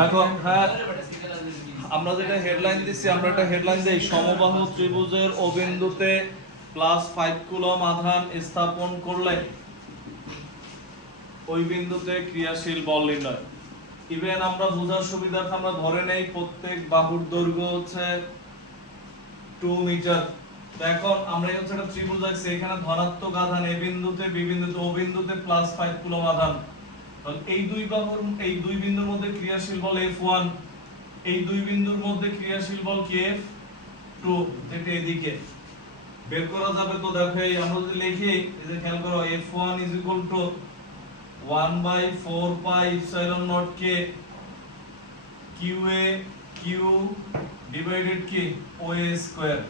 দেখো হ্যাঁ আমরা যেটা হেডলাইন দিচ্ছি আমরা একটা হেডলাইন দেই সমবাহু ত্রিভুজের ও বিন্দুতে +5 কুলম আধান স্থাপন করলে ওই বিন্দুতে ক্রিয়াশীল বল নির্ণয়। ইভেন আমরা বোঝার সুবিধার্থে আমরা ধরে নেই প্রত্যেক বাহুর দৈর্ঘ্য হচ্ছে 2 মিটার। তো এখন আমরা হচ্ছে একটা ত্রিভুজ আঁকছি, এখানে ধনাত্মক আধান এ বিন্দুতে বি বিন্দুতে ও বিন্দুতে +5 কুলম আধান। তাহলে এই দুই বিন্দুর মধ্যে ক্রিয়াশীল বল F1, এই দুই বিন্দুর মধ্যে ক্রিয়াশীল বল কি F2, যেটা এদিকে বের করা যাবে। তো দেখো এই আমরা যদি লিখি এই যে খেয়াল করো F1 1/4 pi epsilon naught k QA Q divided কি OA স্কয়ার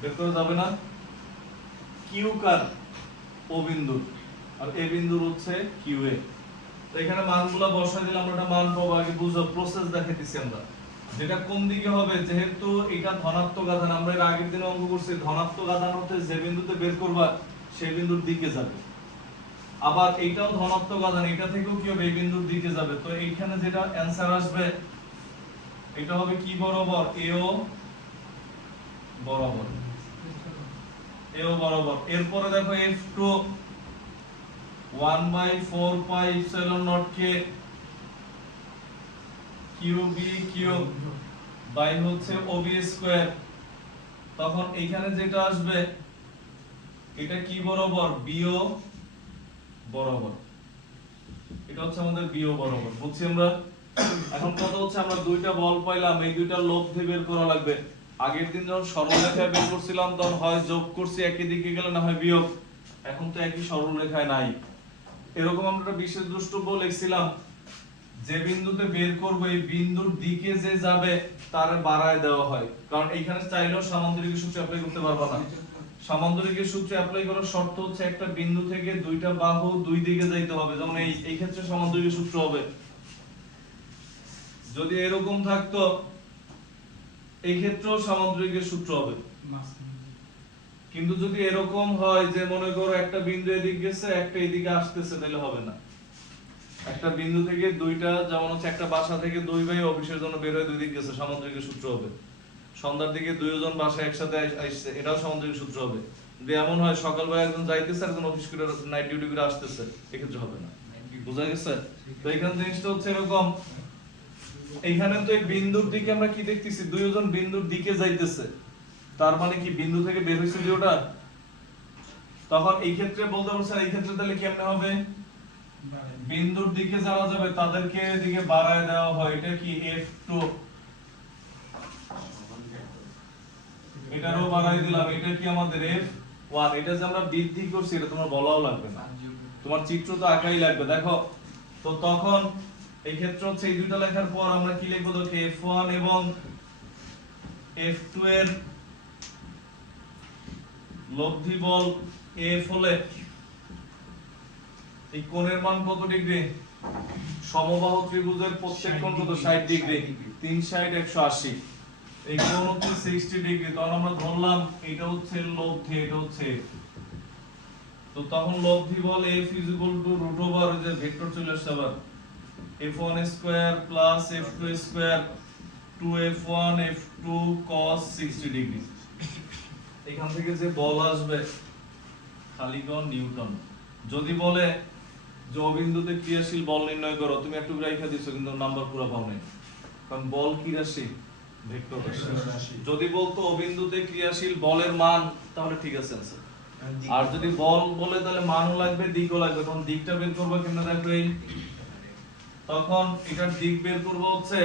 বের করা যাবে না। Q কার O বিন্দু আর A বিন্দুর হচ্ছে QA। তো এখানে মানগুলো বসাই দিলে আমরা একটা মান পাবো। আগে বুঝো প্রসেস দেখাইতেছি আমরা, যেটা কোন দিকে হবে। যেহেতু এটা ধনাত্মক আধান, আমরা এর আগের দিনে অঙ্ক করছি, ধনাত্মক আধান হতে যে বিন্দুতে বের করবা সেই বিন্দুর দিকে যাবে। আবার এইটাও ধনাত্মক আধান, এটা থেকেও কি হবে এই বিন্দুর দিকে যাবে। তো এইখানে যেটা অ্যানসার আসবে এটা হবে কি বরাবর AO বরাবর, AO বরাবর। এরপরে দেখো F2 1/4 pi epsilon naught k QB cube by হচ্ছে OB স্কয়ার। তখন এখানে যেটা আসবে এটা কি বরাবর BO বরাবর, এটা হচ্ছে আমাদের BO বরাবর। বুঝছি আমরা। এখন কথা হচ্ছে আমরা দুইটা বল পাইলাম, এই দুইটা লব্ধি বের করা লাগবে। আগের দিন যখন সরলরেখায় বের করছিলাম তখন হয় যোগ করছি একই দিকে গেলে, না হয় বিয়োগ। এখন তো একই সরলরেখায় নাই। এরকম আমরা একটা বিশেষ দ্রষ্টব্য লিখছিলাম, যে বিন্দুতে বের করব এই বিন্দুর দিকে যে যাবে তার বাড়ায় দেওয়া হয়। কারণ এইখানে চাইলেও সামান্তরিক সূত্র অ্যাপ্লাই করতে পারবা না। সামান্তরিক সূত্র অ্যাপ্লাই করার শর্ত হচ্ছে একটা বিন্দু থেকে দুইটা বাহু দুই দিকে যাইতে হবে। যেমন এই ক্ষেত্রে সামান্তরিক সূত্র হবে। যদি এরকম থাকতো এই ক্ষেত্রেও সামান্তরিকের সূত্র হবে। কিন্তু যদি এরকম হয় যে মনে করো একটা বিন্দু এদিকে গেছে একটা এদিকে আসতেছে, তাহলে হবে না। একটা বিন্দু থেকে দুইটা, যেমন হচ্ছে একটা বাসা থেকে দুই ভাই অফিসের জন্য বের হয়ে দুই দিকে গেছে, সামান্তরিকের সূত্র হবে। সন্ধ্যার দিকে দুইজন বাসায় একসাথে আসছে, এটাও সামান্তরিক সূত্র হবে। যদি এমন হয় সকালবেলা একজন যাইতেছে একজন অফিস করে নাইট ডিউটি করে আসতেছে, এক্ষেত্রে হবে না। বুঝা গেছে? তো এখানে জিনিসটা হচ্ছে এরকম, এইখানে তো এই বিন্দুর দিকে আমরা কি দেখতেছি, দুইজন বিন্দুর দিকে যাইতেছে, তার মানে কি বিন্দু থেকে বের হইছে যে ওটা। তখন এই ক্ষেত্রে বলতে পারছেন এই ক্ষেত্রে তাহলে কেমনে হবে, বিন্দুর দিকে যারা যাবে তাদেরকে এদিকে বাড়ায় দেওয়া হয়। এটা কি F2, এটারও বাড়াই দিলাম। এটা কি আমাদের F1। এটা যে আমরা বৃদ্ধি করছি এটা তোমার বলাও লাগবে না, তোমার চিত্র তো আঁকাই লাগবে। দেখো তো তখন এই ক্ষেত্রে হচ্ছে এই দুইটা লেখার পর আমরা কি লিখবো, দেখো F1 এবং F2 এর লব্ধি বল F হলে এই কোণের মান কত ডিগ্রি, সমবাহু ত্রিভুজের প্রত্যেক কোণ কত 60 ডিগ্রি, 3 60 180, এই কোণ হচ্ছে 60 ডিগ্রি। তখন আমরা ধরলাম এটা হচ্ছে লব্ধি, এটা হচ্ছে F। তো তখন লব্ধি বল F √, যে ভেক্টর চলে আসছে আবার, F1 square plus F2 square 2F1 F2 cos 60 degree. এখান থেকে যে বল আসবে খালি কোণ নিউটন। যদি বলে যে অবিন্দুতে ক্রিয়াশীল বল নির্ণয় করো, তুমি একটু রাইখা দিছো কিন্তু নাম্বার পুরো পাও নাই, কারণ বল কি রাশি, ভেক্টর রাশি। যদি বলতো অবিন্দুতে ক্রিয়াশীল বলের মান, তাহলে ঠিক আছে आंसर। আর যদি বল বলে তাহলে মানও লাগবে দিকও লাগবে। তখন দিকটা বের করব কেমনে, দেখো এই তখন এটার দিক বের করব হচ্ছে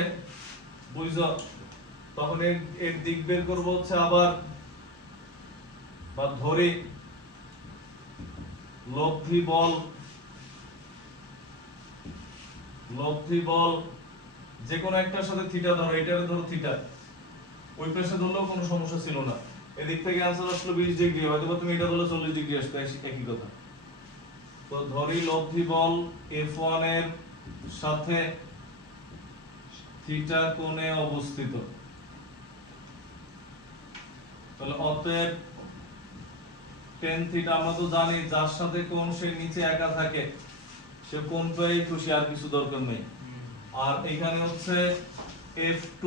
বুঝছো, তখন এর দিক বের করব হচ্ছে আবার বা ধরে লব্ধি বল যে কোনো একটার সাথে থিটা ধরো, এটারে ধরো থিটা, ওই পাশে ধরলেও কোনো সমস্যা ছিল না। এদিক থেকে आंसर আসলো 20 ডিগ্রি, হয়তো তুমি এটা ধরলে 40 ডিগ্রি আসবে, একই কথা। তো ধরি লব্ধি বল F1 এর সাথে থিটা কোণে অবস্থিত, তাহলে অতএব tan থিটা আমরা তো জানি যার সাথে কোণ সে নিচে একা থাকে সে কোণ পেয়ে খুশি, আর কিছু দরকার নেই। আর এখানে হচ্ছে f2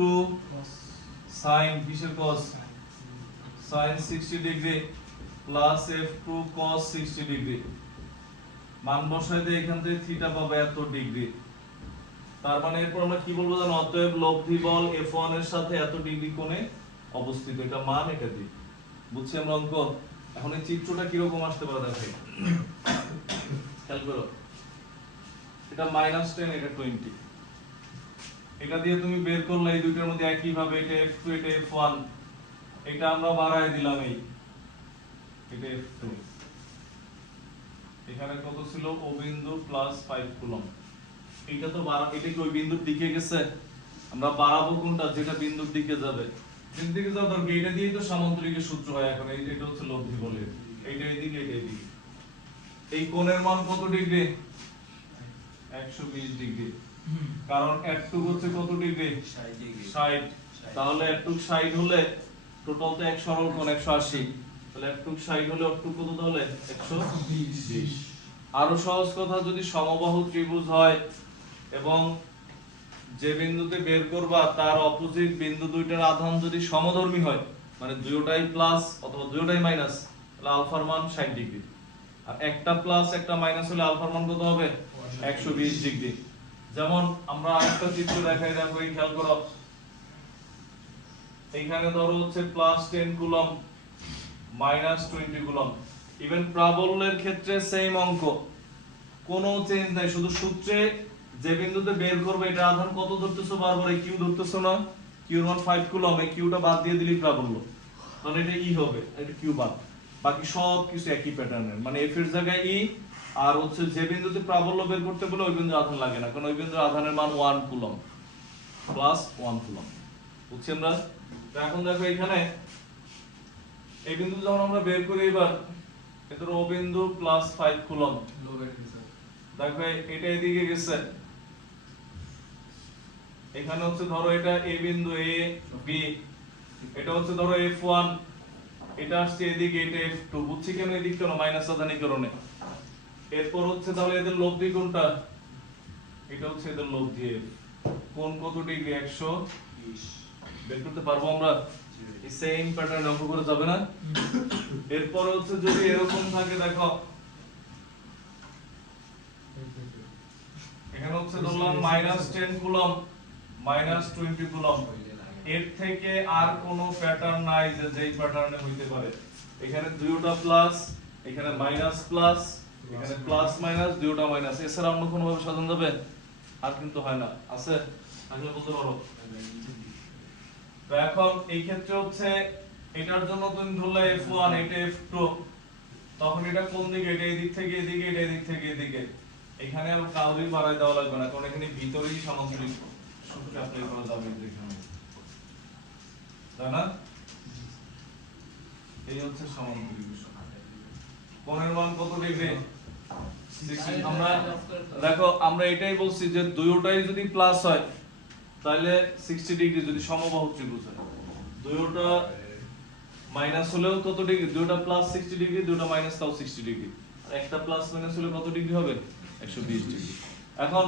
sin কিসের cos sin 60 degree plus f2 cos 60 degree মান বসাই দিয়ে এখান থেকে থিটা পাবে এত ডিগ্রি। তার মানে এরপর আমরা কি বলবো জানো, অতএব লব্ধি বল F1 এর সাথে এত ডিগ্রি কোণে অবস্থিত, এটা মান, এটা দিই। বুঝছি আমরা অঙ্ক। এখন এই চিত্রটা কি রকম আসতে পারে দেখো, খেয়াল করো, এটা -10 এটা 20, এটা দিয়ে তুমি বের করলে এই দুইটার মধ্যে একই ভাবে এটা F2 এটা F1, এটা আমরা বাড়ায় দিলাম, এই এটা F2, এখানে কত ছিল ও বিন্দু প্লাস 5 কুলম্ব, এটা তো এটা কি ওই বিন্দুর দিকে গেছে, আমরা বাড়াবো কোনটা যেটা বিন্দুর দিকে যাবে, বিন্দুর দিকে যাওয়ার দরকার, এটা দিয়েই তো সামান্তরিকের সূত্র হয়। এখন এটা হচ্ছে লব্ধি বলের, এইটা এইদিকে এটা এইদিকে, এই কোণের মান কত ডিগ্রি 120 ডিগ্রি, কারণ একটুক হচ্ছে কত ডিগ্রি 60, তাহলে একটুক 60 হলে টোটাল তো এক সরল কোণ 180, তাহলে একটুক 60 হলে একটুক কত তাহলে 120। আরো সহজ কথা, যদি সমবাহু ত্রিভুজ হয় এবং যে বিন্দুতে বের করবা তার অপোজিট বিন্দু দুইটার আধান যদি সমধর্মী হয়, মানে দুইটাই প্লাস অথবা দুইটাই মাইনাস, তাহলে আলফার মান 60 ডিগ্রি, আর একটা প্লাস একটা মাইনাস হলে আলফার মান কত হবে 120 ডিগ্রি। যেমন আমরা আরেকটা চিত্র দেখাই, দেখো এই খেয়াল করো, এইখানে ধরো হচ্ছে +10 কুলম্ব -20 কুলম্ব, ইভেন প্রাবল্যের ক্ষেত্রে সেম অঙ্ক, কোনো চেঞ্জ নাই, শুধু সূত্রে যে বিন্দুতে বের করবে এটা আধান কত ধরতেছো, বারবার এই কিউ ধরতেছো না, কিউর মান 5 কুলম্ব, এই কিউটা বাদ দিয়ে দিলেই প্রাবল্য, মানে এটা ই হবে, এটা কিউ বাদ, বাকি সব কিছু একই প্যাটার্নের, মানে এফ এর জায়গায় ই, আর হচ্ছে যে বিন্দুতে প্রাবল্য বের করতে বলে ওই বিন্দুর আধান লাগে না, কারণ ওই বিন্দুর আধানের মান 1 কুলম্ব প্লাস 1 কুলম্ব। বুঝছি আমরা? তো এখন দেখো এখানে এই বিন্দু যখন আমরা বের করি, এবার এদের ও বিন্দু প্লাস 5 কুলম্ব, দেখো এটা এদিকে গেছে, এখানে হচ্ছে ধরো এটা এ বিন্দু এ বি, এটা হচ্ছে ধরো F1, এটা আসছে এদিকে এটা F2, বুঝছি কেন এদিক কেন মাইনাস আধানের কারণে। এরপর হচ্ছে তাহলে এদের লব্ধি কোনটা, এটা হচ্ছে এদের লব্ধি F, কোণ কত ডিগ্রি 120, বের করতে পারবো আমরা, এই সেম প্যাটার্ন অঙ্ক করে যাবে না। এরপর হচ্ছে যদি এরকম থাকে, দেখো এখানে হচ্ছে ধরলাম -10 কুলম্ব -20 কুলম্ব, এর থেকে আর কোনো প্যাটার্ন নাই যে যেই প্যাটার্নে হইতে পারে, এখানে দুইটা প্লাস, এখানে মাইনাস প্লাস, এখানে প্লাস মাইনাস, দুইটা মাইনাস, এছাড়া অন্য কোনো ভাবে সাজানো যাবে আর কিন্তু হয় না, আছে তাহলে বলতে পারো। তো এখন এই ক্ষেত্রে হচ্ছে এটার জন্য তুমি ধরলে F1 এটা F2, তখন এটা কোন দিকে, এটা এই দিক থেকে এদিকে, এটা এই দিক থেকে এদিকে, এখানে আর কাউরি বাড়ায় দেওয়া লাগবে না, কারণ এখানে ভিতরেই সামান্তরিক সূত্র অ্যাপ্লাই করা যাবে এখানে, তাই না? এই হচ্ছে সামান্তরিক কোণের মান কত ডিগ্রি 60। আমরা দেখো আমরা এটাই বলছি যে দুইটাই যদি প্লাস হয় তাহলে 60 ডিগ্রি, যদি সমবাহু ত্রিভুজ হয়, দুইটা মাইনাস হলেও কত ডিগ্রি, দুইটা প্লাস 60 ডিগ্রি, দুইটা মাইনাস তাও 60 ডিগ্রি, আর একটা প্লাস মাইনাস হলে কত ডিগ্রি হবে 120 ডিগ্রি। এখন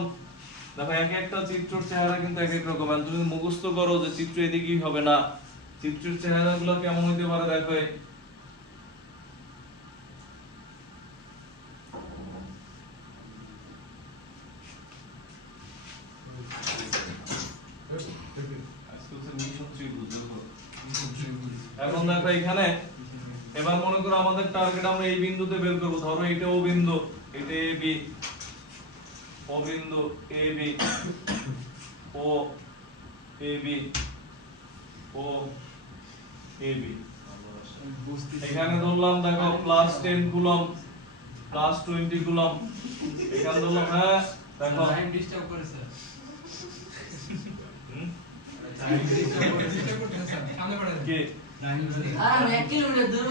দেখো এক একটা চিত্রের চেহারা কিন্তু এক এক রকম, তুমি মুখস্থ করো যে চিত্র এদিকেই হবে না, চিত্রের চেহারাগুলো কেমন হইতে পারে দেখো, এখন দেখো এখানে, এবার মনে করো আমাদের টার্গেট আমরা এই বিন্দুতে বের করব, ধরো এটা ও বিন্দু, এটা এ বি, ও বিন্দু A B, O A B, O A B, এখানে ধরলাম দেখো +10 কুলম্ব +20 কুলম্ব, এখানে ধরলাম, হ্যাঁ দেখো টাইম ডিস্টার্ব করে স্যার, টাইম ডিস্টার্ব করতে স্যার, সামনে পড়ে কে আর 1 কিলোমিটার দূর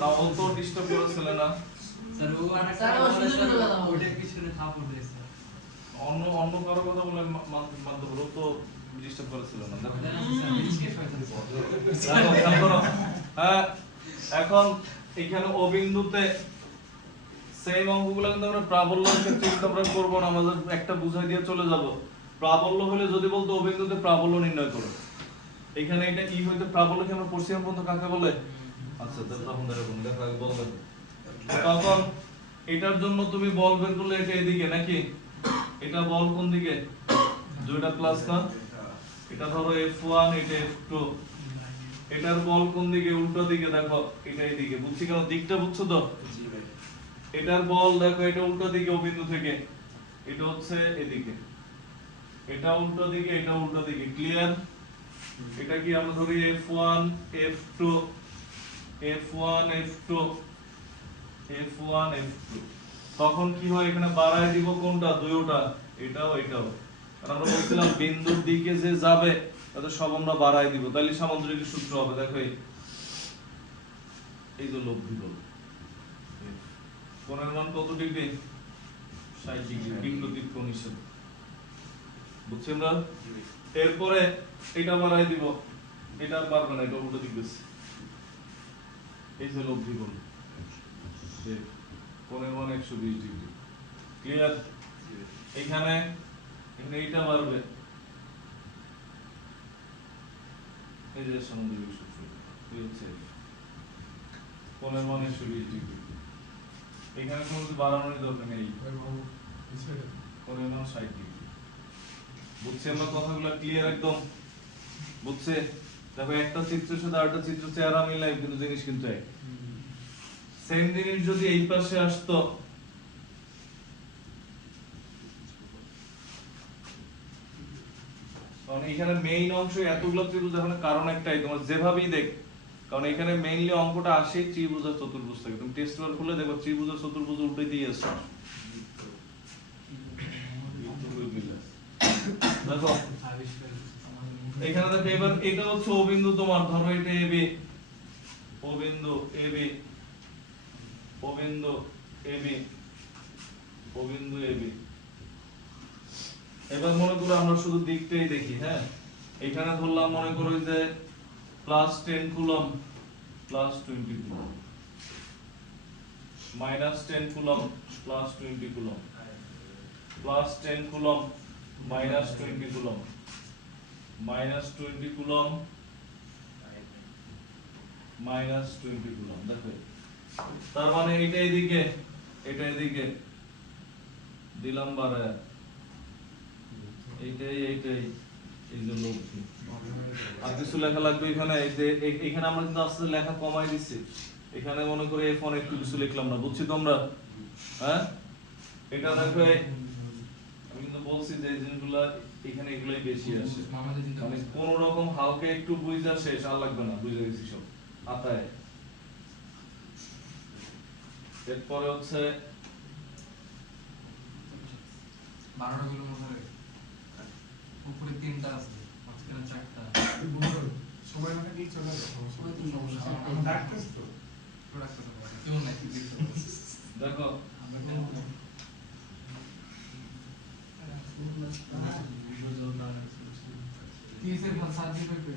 তাও তো ডিস্টার্ব করেছিল না স্যার, ওটা পিছনে থাপড় দিয়েছে, অন্য কারো কথা বলে মাধ্যমে তো ডিস্টার্ব করেছিল না, হ্যাঁ। এখন এখানে ও বিন্দুতে সেম অঙ্কগুলো কিন্তু আমরা প্রাবল্যের ক্ষেত্রে কিন্তু আমরা করব না, আমাদের একটা বুঝাই দিয়ে চলে যাব। প্রাবল্য হলে যদি বলতো ও বিন্দুতে প্রাবল্য নির্ণয় করো, এখানে এটা ই হইতে প্রাবল্যকে আমরা পরিসীমা পর্যন্ত কাকে বলে? আচ্ছা তাহলে তখন দেখো দেখো আগে বলবেন। তখন এটার জন্য তুমি বল বের করলে এটা এদিকে নাকি, এটা বল কোন দিকে, দুইটা প্লাস না, এটা ধরো F1 এটা F2, এটার বল কোন দিকে, উল্টো দিকে, দেখো এটা এদিকে, বুঝছি কেন দিকটা বুঝছো তো? এটার বল দেখো এটা উল্টো দিকে ও বিন্দু থেকে, এটা হচ্ছে এদিকে, এটা উল্টো দিকে, এটা উল্টো দিকে, ক্লিয়ার? এটা কি আমরা ধরি F1 F2 F1 F2 F1 F2, তখন কি হয় এখানে বাড়ায় দিব কোনটা, দুইটা, এটাও এটাও, কারণ আমরা বলছিলাম বিন্দুর দিকে যে যাবে তাতে সব আমরা বাড়ায় দিব, তাহলে সামান্তরিক সূত্র হবে। দেখো এই যে লব্ধি বল, কোণের মান কত ডিগ্রি, 60 ডিগ্রি, বিন্দুতিক কোণ হিসেবে, বুঝছেন না? এরপরে এটা বাড়াই দিব, এটা আর পারবে না, এটা উল্টো দিক গেছে, এই যে লব্ধি কোণ, কোণের মান 120 ডিগ্রি, ক্লিয়ার? এখানে এইটা বাড়বে, এই যে সামান্তরিক সূত্র, এই হচ্ছে কোণের মান 120 ডিগ্রি, এখানে কোনো বাড়ানোর দরকার নেই, কোণের মান 60 ডিগ্রি, বুঝছে আমরা কথাগুলো ক্লিয়ার একদম, বুঝছে? দেখো একটা চিত্রের সাথে আরেকটা চিত্র চেহারা মিলাই কিন্তু জিনিস কিন্তু এক, সেম জিনিস যদি এই পাশে আসতো, কারণ এখানে মেইন অংশ এতগুলো ত্রিভুজ দেখানোর কারণ একটাই, তোমার যেভাবেই দেখ, কারণ এখানে মেইনলি অঙ্কটা আসে ত্রিভুজ আর চতুর্ভুজ থেকে, তুমি টেস্ট পেপার খুলে দেখো ত্রিভুজ আর চতুর্ভুজ উল্টে দিয়ে আসছে, দেখো এখানে দেখো এবার এটা হচ্ছে ও বিন্দু, তোমার ধরো এটা AB, ও বিন্দু AB, ও বিন্দু AB, ও বিন্দু AB। এবার মনে করো আমরা শুধু দিকটাই দেখি, হ্যাঁ, এখানে ধরলাম মনে করো যে +10 coulomb, +20 coulomb, -10 coulomb, +20 coulomb, +10 coulomb, -20 coulomb, -20 coulomb, -20 coulomb, দেখো তার মানে এটা এদিকে, এটা এদিকে দিলাম বাড়ায়, এইটাই এইটাই, এই যে লব্ধি। আর কিছু লেখা লাগবে এখানে, এই যে এখানে আমরা কিন্তু আস্তে আস্তে লেখা কমাই দিচ্ছি, এখানে মনে করে F1 একটু কিছু লিখলাম না, বুঝছি তোমরা? হ্যাঁ, এটা দেখো আমি কিন্তু বলছি যে এই জিনিসগুলো এখানে এগুলাই বেশি আসে, মানে কোন রকম হালকা একটু বুঝা শেষ আর লাগবে না, বুঝে গেছি সব আতায়। এরপরে হচ্ছে 12টা গুলো মনে উপরে 3টা আছে, মাঝখানে 4টা, সময় না কি চলে সমস্যা ডাক্তার তো রাখতে পারবে কেউ নাই, দেখো কিসের কোন সাথে পেপে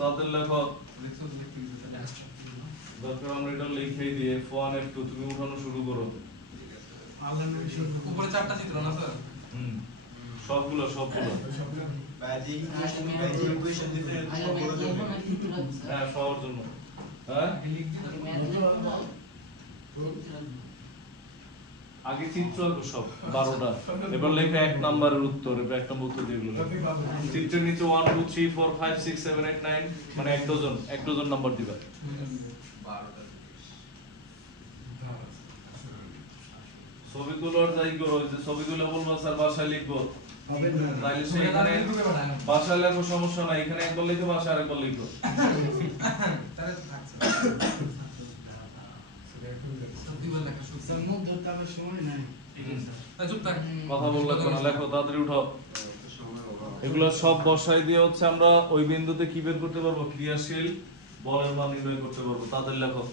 তাদের লেখো, লেখছো দেখি দরকার আমরা এটা লিখেই দিয়ে F1 F2 তুমি উঠানো শুরু করো, উপরে 4টা চিত্র না স্যার? সবগুলো সবগুলো বাজি ইকুয়েশন দিতে হ্যাঁ সবার জন্য, হ্যাঁ আগে চিত্র আঁকো সব 12টা, এবার লেখা 1 নম্বরের উত্তর, এবার 1 নম্বর উত্তর দিয়ে দিলো, চিত্রের নিচে 1 2 3 4 5 6 7 8 9 মানে এক ডজন নাম্বার দিবা। ছবিগুলো আর যাই করো, যে ছবিগুলো বলবো স্যার বাসায় লিখবো, তাইলে সেখানে বাসায় লেখো সমস্যা নাই, এখানে একবার লিখো বাসায় আরেকবার লিখো, তাহলে তো থাকছে সত্যিবার লেখা সুন্দর মুখ ধরতে আমার সময় নাই, ঠিক আছে স্যার চুপ থাক, কথা বললে না, লেখো তাড়াতাড়ি উঠাও, এগুলো সব বসাই দিয়ে হচ্ছে আমরা ওই বিন্দুতে কি বের করতে পারবো, ক্রিয়াশীল বলের মান নির্ণয় করতে পারবো, তাদের লেখো।